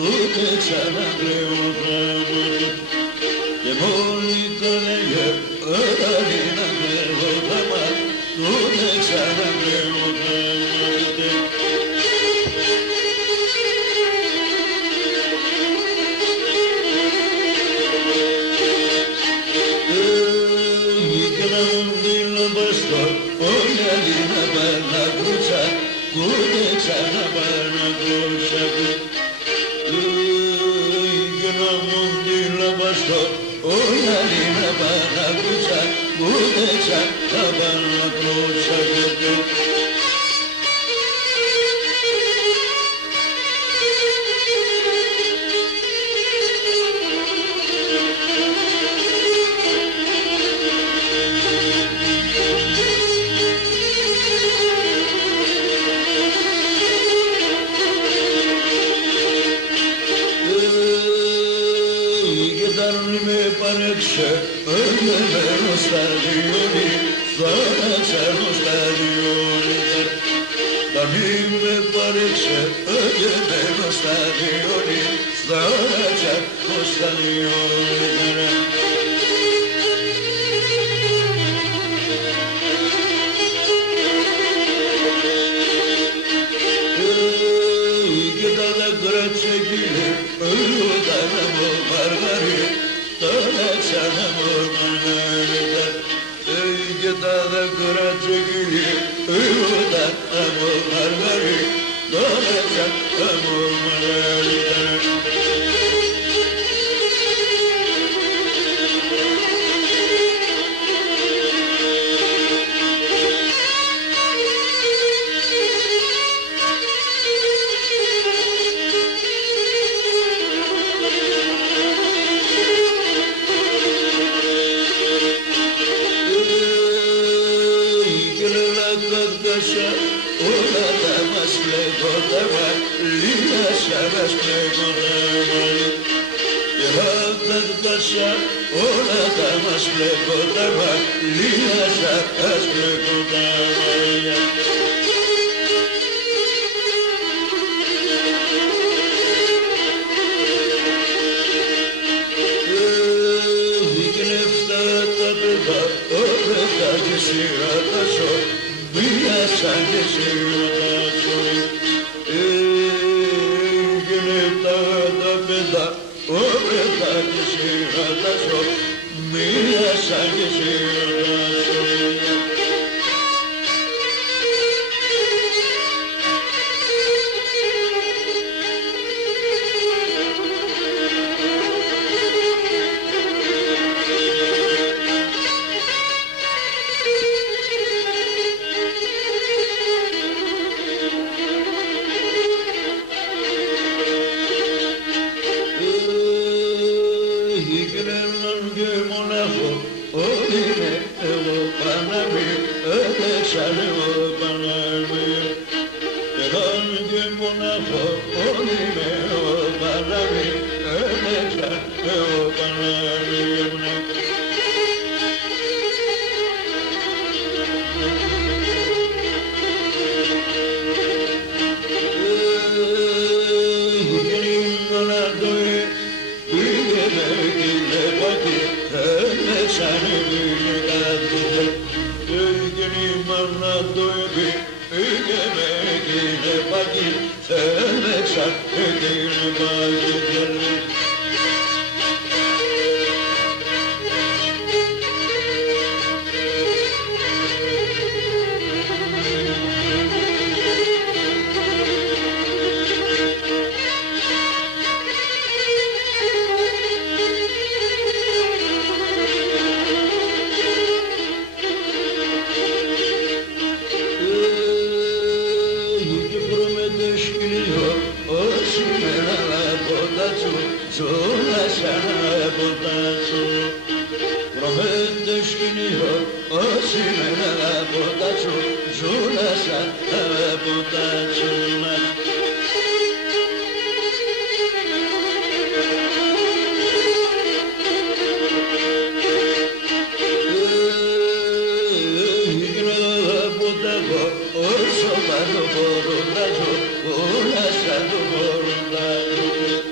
ούτε ξαναπλέον και μόλι κονέγε όταν είναι αγγλέγω δάμα ούτε ξαναπλέον και να μου δίνω μπαστό όλοι άλλοι να πάνε να κρούτσα ούτε ξαναπάνε κρούτσα και να μου δίνω μπαστό όλοι άλλοι να πάνε να κρούτσα ούτε ξαναπάνε κρούτσα παρέξε, εγγεμένο στα διόνι, θάνατσανο στα διόνι. Τα μη με παρέξε, εγγεμένο στα διόνι, θάνατσανο στα διόνι. Και τα δάκρυα τσεκίνε, όταν μου μαργαρί, τώρα ξαναμορμανάρετε και τα δάκρυα τσεκίνη όταν μου μαργαρί τώρα ξαναμορμανάρετε όλα τα μας λέγονταμα, λίγα σάρας λέγονταμα. Και άδαντασα όλα τα μας λέγονταμα, λίγα σάρας λέγονταμα. Και σιρατάσω, μία σαν και σιρατάσω έγινε τα παιδά, όπρεπα και σιρατάσω, μία σαν και σιρατάσω όσο πάνω μπορώ να ζω, όλα σαν το μπορώ να ζω.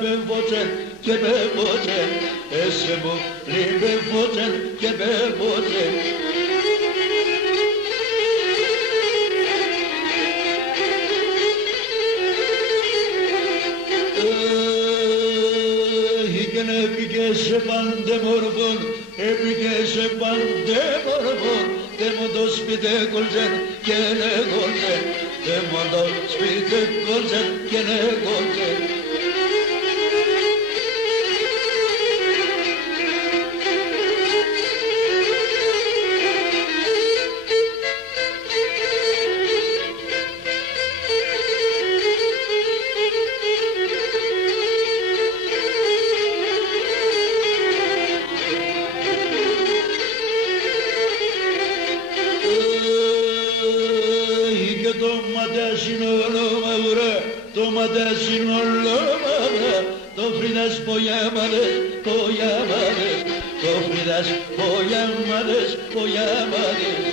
μπεβότσεν και μπεβότσεν, έσαι μου λιμπεβότσεν και μπεβότσεν. Έπηκε σε παντεμορφών, έπηκε σε παντεμορφών, δε μου το σπίτι κολζέν και λέγονται, δε μου το σπίτι κολζέν και λέγονται. Το Φρίδας πογιάμαδες, πογιάμαδες, το Φρίδας πογιάμαδες, πογιάμαδες.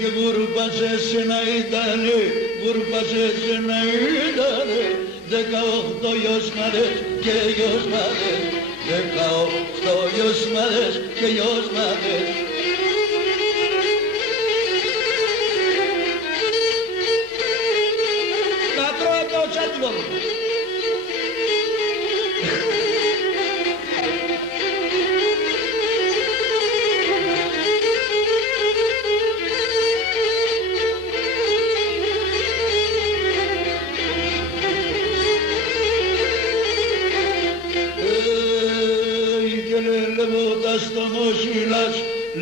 Και βουρπάσες να ήτανε, βουρπάσες να ήτανε, 18 γιοσμάδες και γιοσμάδες, 18 γιοσμάδες και γιοσμάδες. Να τρώω το τσάτιλο μου.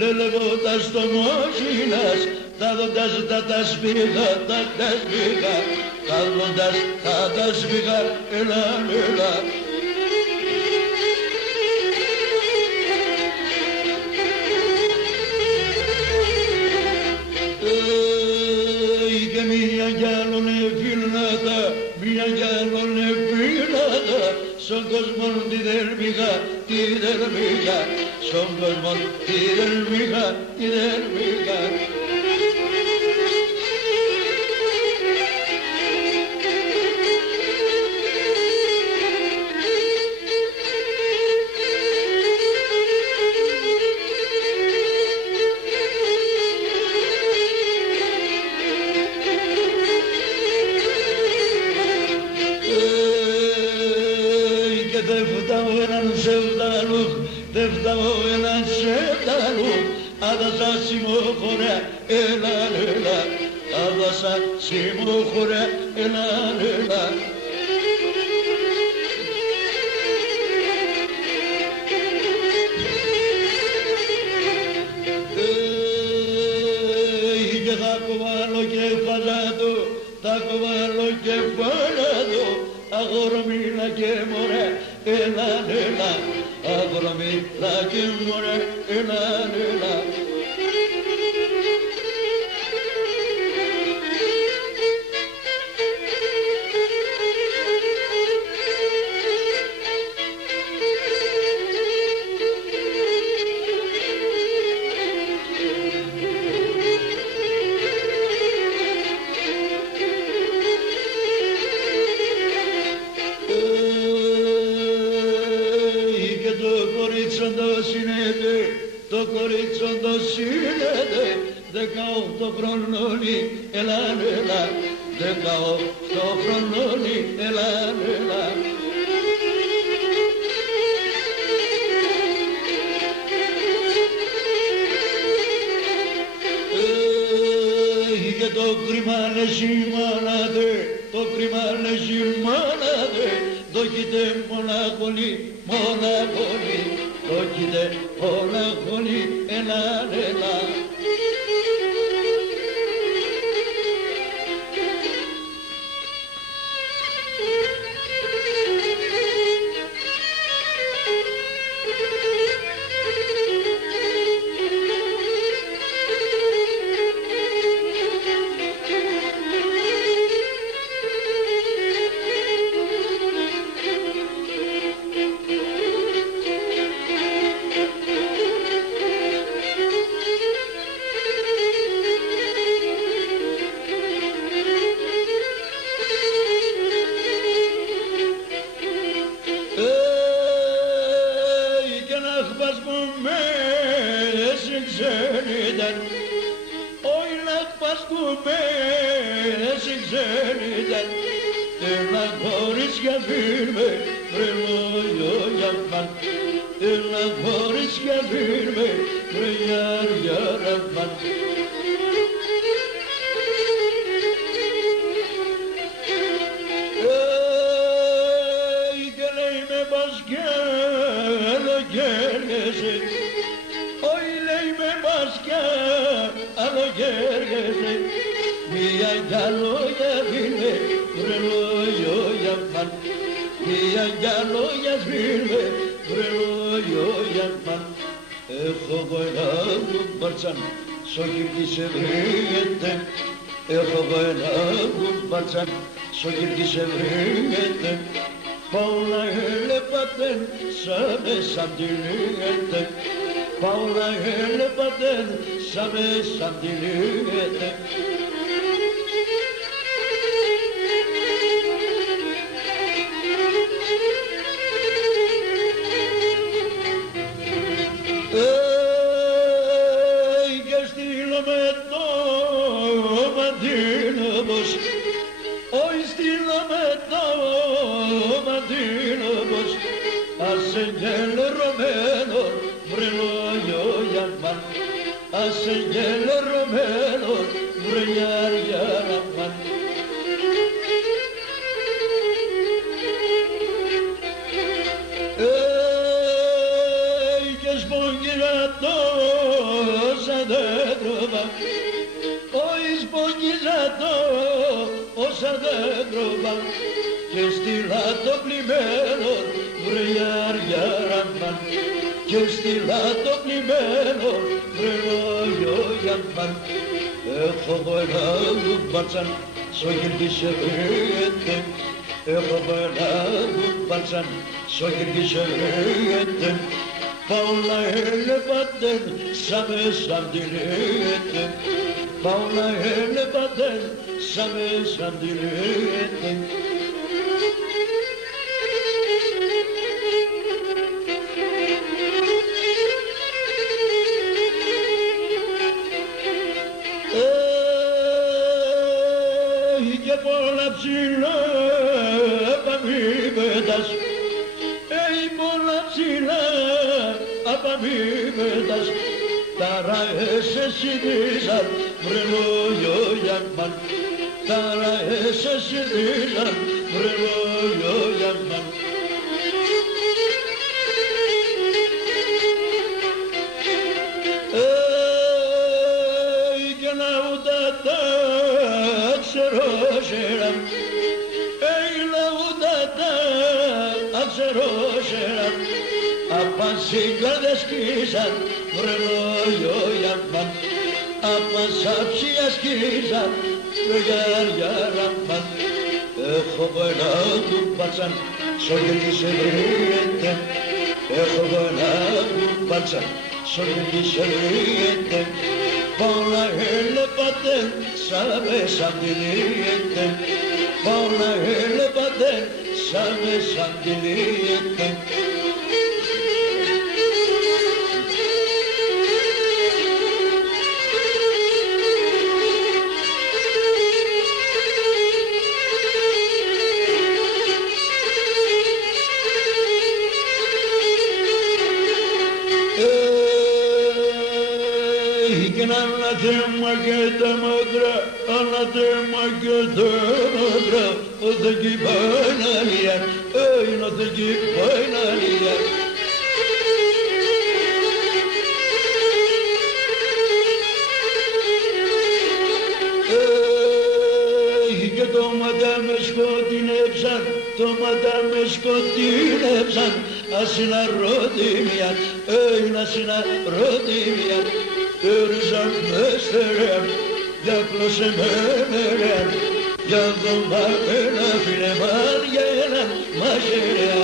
Λελεγόντας το μόχινας, τάδοντας τα σφίγα, τα σφίγα, τάδοντας τα σφίγα, έλα, έλα. Και μία κι άλλον εφίλνατα, μία κι άλλον εφίλνατα, στον κόσμο τι δεν πήγα, τι δεν πήγα, στον κόσμο τι δεν πήγα, τι δεν πήγα. Δεν φτάω έναν σεβδαλού, άδασα συμμόχωρε, έλα, έλα, άδασα συμμόχωρε, έλα, έλα. Και θα κοβάλω κεφάλα του, θα κοβάλω κεφάλα του, αγορμίλα και μωρέ, έλα, έλα. Αγρομίλα και μωρέ, έλα, έλα. Το κορίτσον το σύνεται, 18 χρονώνει, έλα, έλα, 18 χρονώνει, έλα, έλα. Και το κρίμα λες η μάνατε, το κρίμα λες η μάνατε, το κοίτε μοναχολή, μοναχολή, το κοίτε μοναχολή, έλα, έλα. μέση ξένητα έλα κορίτσια φύρμε βρελόγιο για μαν έλα κορίτσια φύρμε βρελιάρια ραμμαν και λέει με μπασκιά αλλογέργεσαι όχι λέει με μπασκιά αλλογέργεσαι μία για λόγια φύρμε βρελόγιο για μαν μία για λόγια φύρμε βρελόγιο για μαν έχω εγώ ένα κουμπάρτσαν σ' οκυρκή σε βρίγεται έχω εγώ ένα κουμπάρτσαν σ' οκυρκή σε βρίγεται Paula elepaten sabe samdilete Paula elepaten sabe samdilete Ey geçtiğim etno madinabos Oy stilam etno madinabos Asengel romeno vreloyo yaman Asengel romeno vreyar yaraman Όσα δεν τροβά και στείλα το πλημμένο βρελιάρια ραμμαν και στείλα το πλημμένο βρελόγιο γιαμμαν έχω εγώ ένα κουμπάρτσαν σ' οκυρκή σε βρίγεται έχω εγώ ένα κουμπάρτσαν σ' οκυρκή σε βρίγεται Paula elepaten sabe samdilete Paula elepaten sabe samdilete και πολλά ψηλά παμίμετας πολλά ψηλά απαμίμετας ταραέσαι συνήθαν βρελόγιο γιαμμαν ταραέσαι συνήθαν βρελόγιο γιαμμαν και να ουδάτα ξερόσεραν να ουδάτα ξερόσεραν Απασίγκα δε σκίζαν βρελόγιο γιαμμαν Απασάψια σκίζαν βρελιάρια ραμμαν έχω εγώ ένα κουμπάρτσαν σ' οκυρκή σε βρίγεται έχω εγώ ένα κουμπάρτσαν σ' οκυρκή σε βρίγεται Paula elepaten sabe samdilete Paula elepaten sabe samdilete Ανατέμα και τα μόντρα, ανατέμα και τα μόντρα, όταν κυπάνε αλία, όταν κυπάνε αλία. Και το ματά με σκοτεινέψαν, το ματά με σκοτεινέψαν, ας είναι ροδίμια, ας είναι ροδίμια. Örüzem mesterem, yaklaşım ömerem, yandım bakına fileman gelen maşerem.